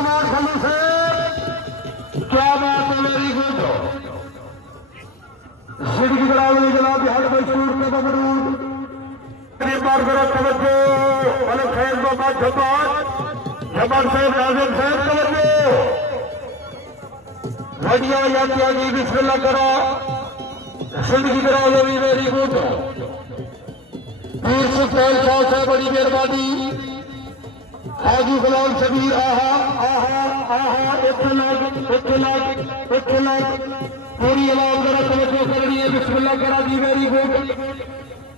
बात खलू से क्या बात है, वेरी गुड। सिटी की तरह जनाब हर मशहूर के बमरूद बार करो तवज्जो मलिक खैर को बात जबर से नाजिम से तवज्जो बढ़िया या त्यागी बिस्मिल्लाह करो। सिटी की तरह वेरी गुड। पीर सुल्तान शाह से बड़ी मेहरबानी। हाजी गुलाम शबीर आहा आहा आहा एक लाख पूरी आवाज जरा तवज्जो करनी है। बिस्मिल्लाह करा जी, वेरी गुड।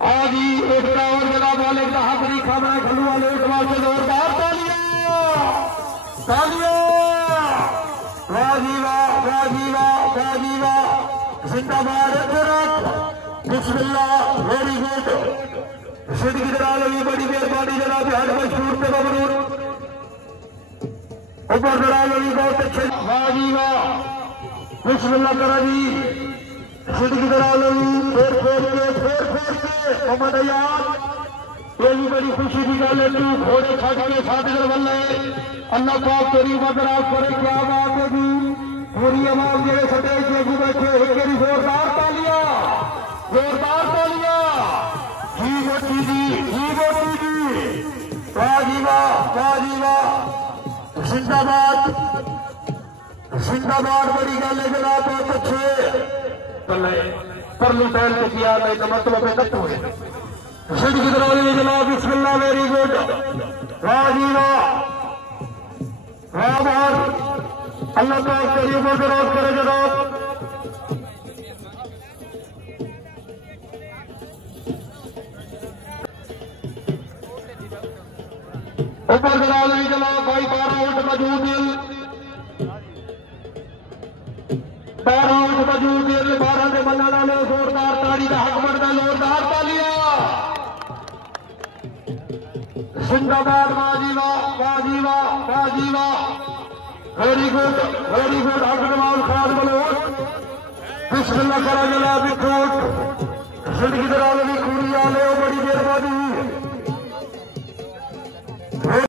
आज ही एक और जनाब वाले का हकरी खाना खलू वाले एक वाले जोरदार तालियां वाह जी वाह वाह जी वाह वाह जी वाह जिंदाबाद। बिस्मिल्लाह वेरी गुड। सिटी की तरह लगी बड़ी मेहरबानी जनाब हर मशहूर के बमरूद ऊपर जरा लगी बहुत अच्छे वाह जी वाह। बिस्मिल्लाह करा जी। सिटी की तरह लगी फेर के मोहम्मद याद ये भी बड़ी खुशी की गल है। तू घोड़े छड़ के साथ बल्ले अल्लाह पाक तेरी मदराज करे। क्या बात है जी। पूरी आवाज जेड़े स्टेज के अगू बैठे एक जोरदार तालियां जी मोटी जी वाह जी वाह वाह जी वाह। जिंदाबाद बड़ी गल है जनाब बहुत अच्छे परलू पहल को किया नहीं तो मतलब इकट्ठ हुए। सिटी की तरह जनाब बिस्मिल्लाह वेरी गुड। वाह जी वाह बहुत अल्लाह पाक तेरी ऊपर जरूरत करे जनाब। ऊपर जनाब भाई 12 वोल्ट मौजूद है। 12 वोल्ट मौजूद है। 12 के बनने वाले जोरदार ताड़ी का हक बनता जोरदार तालियां। जिंदाबाद वाह जी वाह वेरी गुड। हक नवाज खान बलोच बिस्मिल्लाह करा जनाब। सिटी की तरह भी खूरी आले बड़ी मेहरबानी।